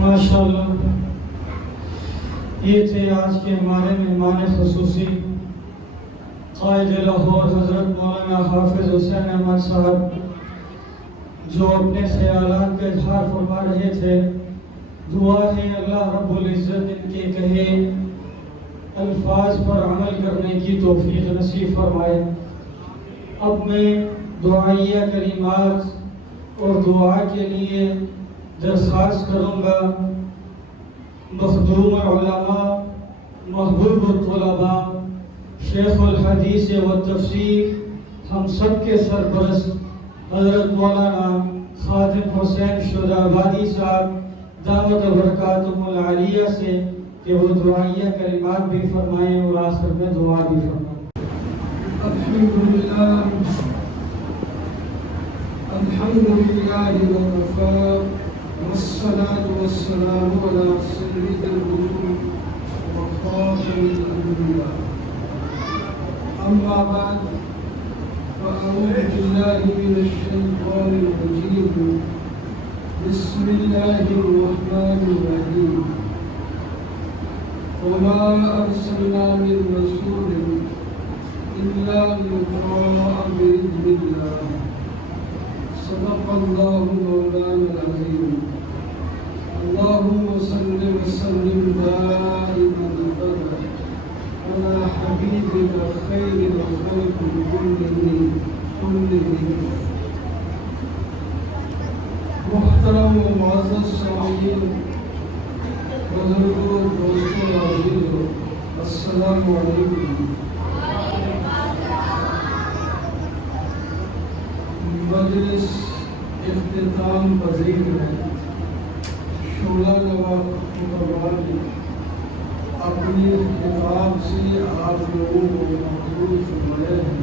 ماشاءاللہ، یہ تھے آج کے ہمارے مہمان خصوصی قائد لاہور حضرت مولانا حافظ حسین احمد صاحب، جو اپنے خیالات کا اظہار فرما رہے تھے۔ دعا ہے اللہ رب العزت ان کے کہے الفاظ پر عمل کرنے کی توفیق نصیب فرمائے۔ اب میں دعائیہ کلمات اور دعا کے لیے درخواست کروں گا مخدوم العلماء، محبوب الطلباء، شیخ الحدیث و تفسیر، ہم سب کے سرپرست حضرت مولانا خادم حسین شجاعت صاحب دعوت برکاتہم العالیہ سے کہ وہ دعائیہ کلمات بھی فرمائیں اور آخر میں دعا بھی فرمائیں۔ الحمدللہ وکفی والصلاة والسلام علی سید الرسول وخاتم الانبیاء، اما بعد فاعوذ باللہ من الشیطان الرجیم، بسم اللہ الرحمن الرحیم، وما ارسلنا من رسول الا ليطاع بإذن الله، صدق اللہ مولانا العظیم۔ اللهم صل وسلم دائما ابدا على حبيبك خير الخلق كلهم۔ محترم و معزز سامعین، بزرگوں، دوستوں، عزیزوں، السلام علیکم۔ مجلس اختتام پذیر ہے۔ شعلہ نواق مقربان نے اپنی کتاب سے آپ لوگوں کو محفوظ فرمایا ہے۔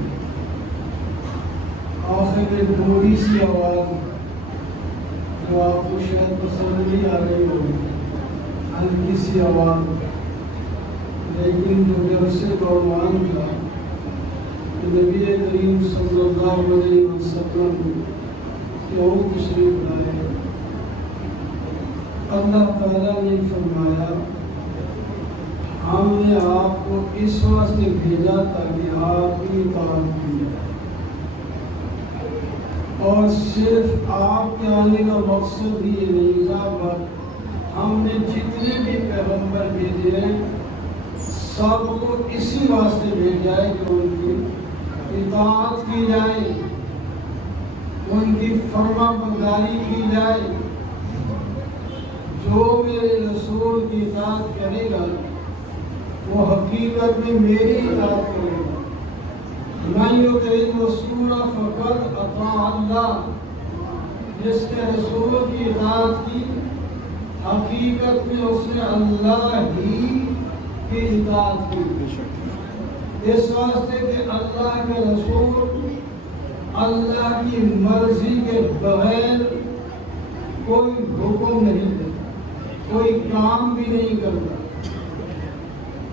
آخر میں تھوڑی سی آواز جو آپ کو شاید پسند نہیں آ رہی ہوگی، ہلکی سی آواز، لیکن جو جلسے کا عنوان تھا کہ نبی کریم صلی اللہ علیہ وسلم کیوں تشریف لائے، اللہ تعالیٰ نے فرمایا ہم نے آپ کو اس واسطے بھیجا تاکہ آپ کی اطاعت کی جائے، اور صرف آپ کے آنے کا مقصد ہی یہ نہیں تھا، ہم نے جتنے بھی پیغمبر بھیجے ہیں سب کو اسی واسطے بھیجا ہے کہ ان کی اطاعت کی جائے، ان کی فرما برداری کی جائے۔ جو میرے رسول کی اطاعت کرے گا وہ حقیقت میں میری اطاعت کرے گا۔ من یطع الرسول فقد اطاع اللہ، جس نے رسول کی اطاعت کی حقیقت میں اس نے اللہ ہی کی اطاعت کی۔ اس واسطے کہ اللہ کے رسول اللہ کی مرضی کے بغیر کوئی حکم نہیں دیتا، کوئی کام بھی نہیں کرتا،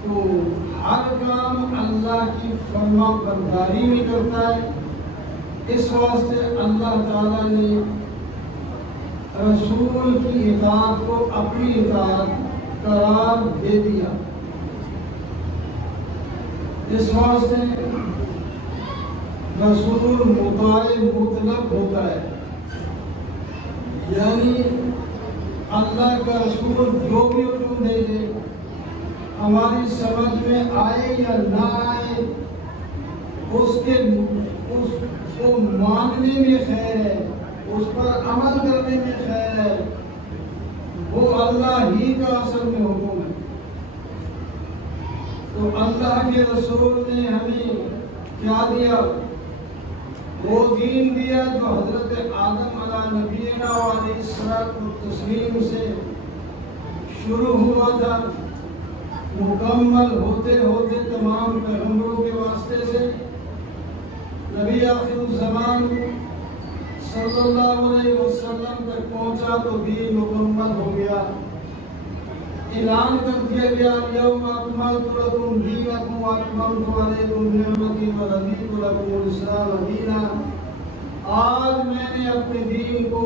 تو ہر کام اللہ کی فرما برداری میں کرتا ہے۔ اس واسطے اللہ تعالیٰ نے رسول کی اطاعت کو اپنی اطاعت قرار دے دیا۔ اس واسطے رسول مطاع مطلق ہوتا ہے، یعنی اللہ کا رسول جو بھی حکم دے دے ہماری سمجھ میں آئے یا نہ آئے اس کو ماننے میں خیر ہے، اس پر عمل کرنے میں خیر ہے، وہ اللہ ہی کا اصل میں حکم ہے۔ تو اللہ کے رسول نے ہمیں کیا دیا؟ وہ دین دیا جو حضرت آدم علیہ نبینا علیہ الصلوۃ والتسلیم سے شروع ہوا تھا، مکمل ہوتے ہوتے تمام پیغمبروں کے واسطے سے نبی آخر الزمان صلی اللہ علیہ وسلم تک پہنچا تو دین مکمل ہو گیا۔ اعلان کر دیا گیا الیوم اکملت لکم دینکم واتممت علیکم نعمتی ورضیت لکم الاسلام دینا۔ آج میں نے اپنے دین کو،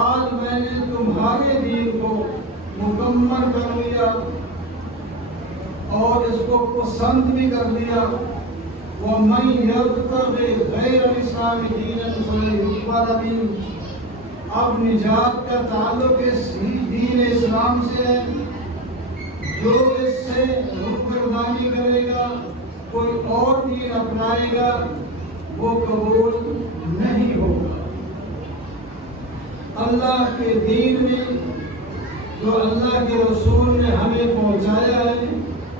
آج میں نے تمہارے دین کو مکمل کر لیا اور اس کو پسند بھی کر لیا۔ وَمَن يَبْتَغِ غَيْرَ الْإِسْلَامِ دِينًا فَلَن يُقْبَلَ مِنْهُ۔ اب نجات کا تعلق اس دین اسلام سے ہے۔ جو اس سے روگردانی کرے گا، کوئی اور دین اپنائے گا، وہ قبول نہیں ہوگا۔ اللہ کے دین میں جو اللہ کے رسول نے ہمیں پہنچایا ہے،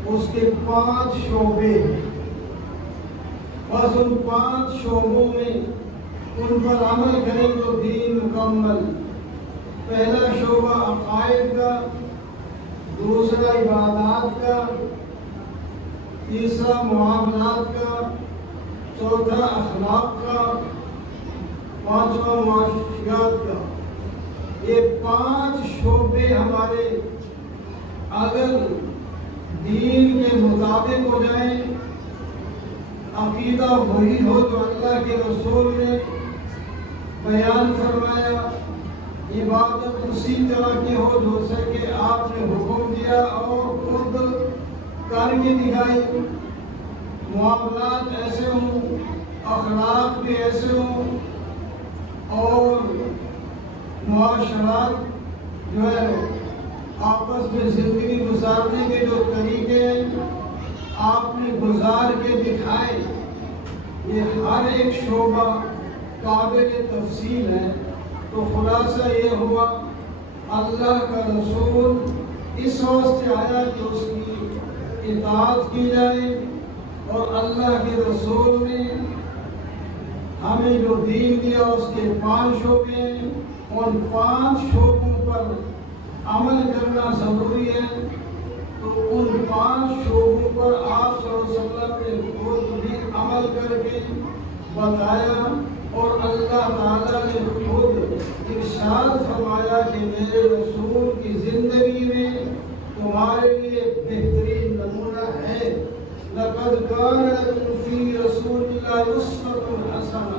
اس کے 5 شعبے ہیں۔ بس ان 5 شعبوں میں ان پر عمل کریں تو دین مکمل۔ پہلا شعبہ عقائد کا، دوسرا عبادات کا، تیسرا معاملات کا، چوتھا اخلاق کا، پانچواں معاشیات کا۔ یہ 5 شعبے ہمارے اگر دین کے مطابق ہو جائیں، عقیدہ وہی ہو جو اللہ کے رسول نے بیان فرمایا، عبادت اسی طرح کی ہو جیسے کہ آپ نے حکم دیا اور خود کر کے دکھائی، معاملات ایسے ہوں، اخلاق بھی ایسے ہوں، اور معاشرات جو ہے آپس میں زندگی گزارنے کے جو طریقے آپ نے گزار کے دکھائے، یہ ہر ایک شعبہ قابل تفصیل ہے۔ تو خلاصہ یہ ہوا، اللہ کا رسول اس واسطے آیا کہ اس کی اطاعت کی جائے، اور اللہ کے رسول نے ہمیں جو دین دیا اس کے 5 شعبے ہیں، ان 5 شعبوں پر عمل کرنا ضروری ہے۔ تو ان 5 شعبوں پر آپ صلی اللہ علیہ وسلم نے خود بھی عمل کر کے بتایا، اور اللہ تعالیٰ نے خود ارشاد فرمایا کہ میرے رسول کی زندگی میں تمہارے لیے بہترین نمونہ ہے۔ لَقَدْ كَانَ لَكُمْ فِي رَسُولِ اللَّهِ أُسْوَةٌ حَسَنَةٌ۔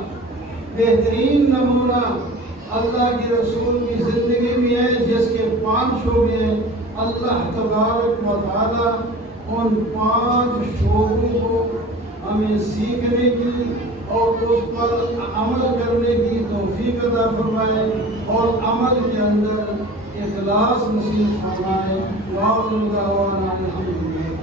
بہترین نمونہ اللہ کے رسول کی زندگی میں ہے، جس کے 5 شعبے ہیں۔ اللہ تبارک و تعالیٰ ان 5 شعبوں کو ہمیں سیکھنے کی اور اس پر عمل کرنے کی توفیق عطا فرمائے، اور عمل کے اندر اخلاص نصیب فرمائے۔ وآخر دعوانا الحمدللہ۔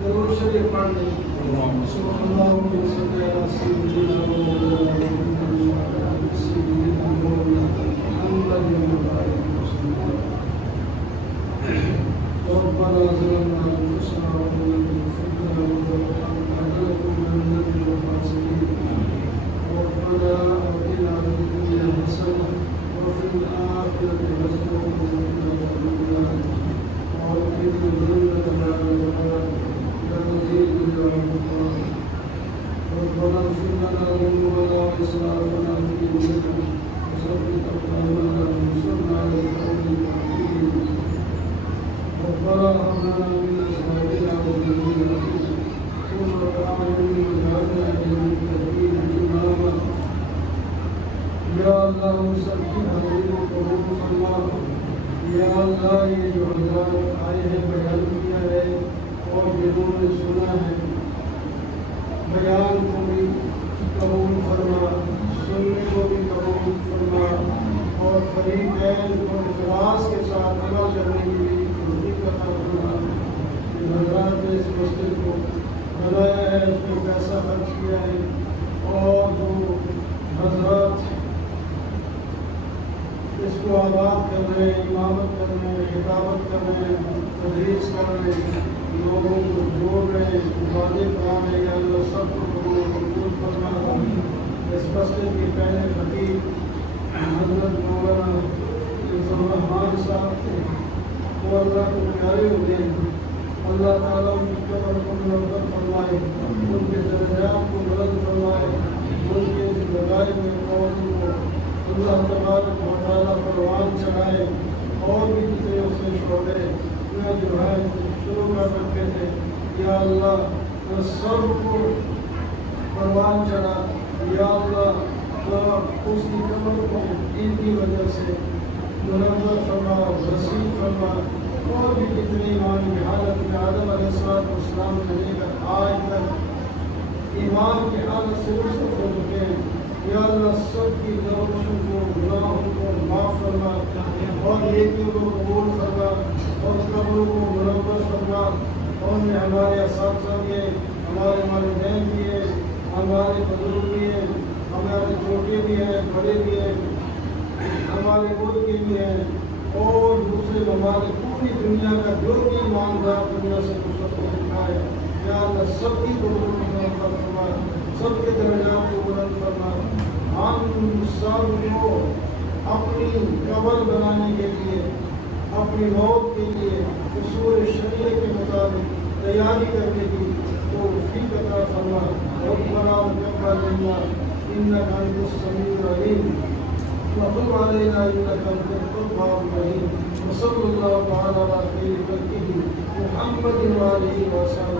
درود شریف پڑھ لیں۔ سبحان اللہ و صلی اللہ سیدنا ربنا ظلمنا انفسنا وان لم تغفر لنا وترحمنا لنكونن من الخاسرين ربنا آتنا في الدنيا حسنة وفي الآخرة حسنة وقنا عذاب النار واغفر لنا لا نزيد إلا غفران ربنا اغفر لنا ذنوبنا وإسرافنا في أمرنا وثبت أقدامنا وانصرنا على القوم الكافرين ربنا هب لنا من أزواجنا وذرياتنا قرة أعين واجعلنا للمتقين إماما یا اللہ ان سب کی حاضری کو قبول فرما۔ یا اللہ یہ جو حضرات آئے ہیں بیان کیا ہے اور جنہوں نے سنا ہے، بیان کو بھی قبول فرما، سننے کو بھی قبول فرما، اور فریقین کو اخلاص کے ساتھ عمل کرنے کی بھی توفیق عطا فرما۔ حضرات نے اس مسجد کو بنایا ہے، اس میں پیسہ خرچ کیا ہے، اور جو حضرات اس کو آباد کر رہے ہیں، امامت کر رہے ہیں، خطابت کر رہے ہیں، تدریس کر رہے ہیں، لوگوں کو جوڑ رہے ہیں، واضح کام ہے، یا اللہ سب کو قبول فرما۔ اس مسجد کے پہلے خطیب حضرت مولانا عزت الرحمان صاحب تھے، وہ اللہ کو پیارے ہوتے ہیں، اللہ تعالیٰ ان کی قبر کو منور فرمائے، ان کے درجات کو بلند فرمائے، ان کے زندگی میں اور ان کو اللہ تبارک و تعالیٰ پروان چڑھائے، اور بھی کتنے اس کے شعبے میں جو ہے شروع کر رکھے تھے، یا اللہ اور سب کو پروان چڑھا یا اللہ تو اس کی قبر کو ان کی وجہ سے منور فرما وسیع فرما اور بھی کتنے ایمان کی حالت میں آدم علیہ السلام سے لے کر آج تک ایمان کی حالت سے رخصت ہو چکے ہیں یا اللہ سب کی غلطیوں کو گناہوں کو معاف فرما اور نیکیوں کو قبول فرما اور قبروں کو منور فرما اور میں ہمارے اساتذہ بھی ہیں ہمارے والدین بھی ہیں ہمارے بزرگ بھی ہیں ہمارے چھوٹے بھی ہیں بڑے بھی ہیں ہمارے ملک کے بھی ہیں اور دوسرے ممالک پوری دنیا کا جو بھی ایماندار دنیا سے فرصت ہو چکا ہے یا اللہ سب کی قبروں کو منور فرما سب کے درجات کو بلند فرما ہم سب کو اپنی قبر بنانے کے لیے اپنی موت کے لیے اصول شریعت کے مطابق تیاری کرنے کی توفیق عطا فرما ربنا تقبل منا انك انت السميع العليم وتب علينا انك انت التواب الرحيم وصلى الله تعالى على خير خلقه محمد وآله وصحبه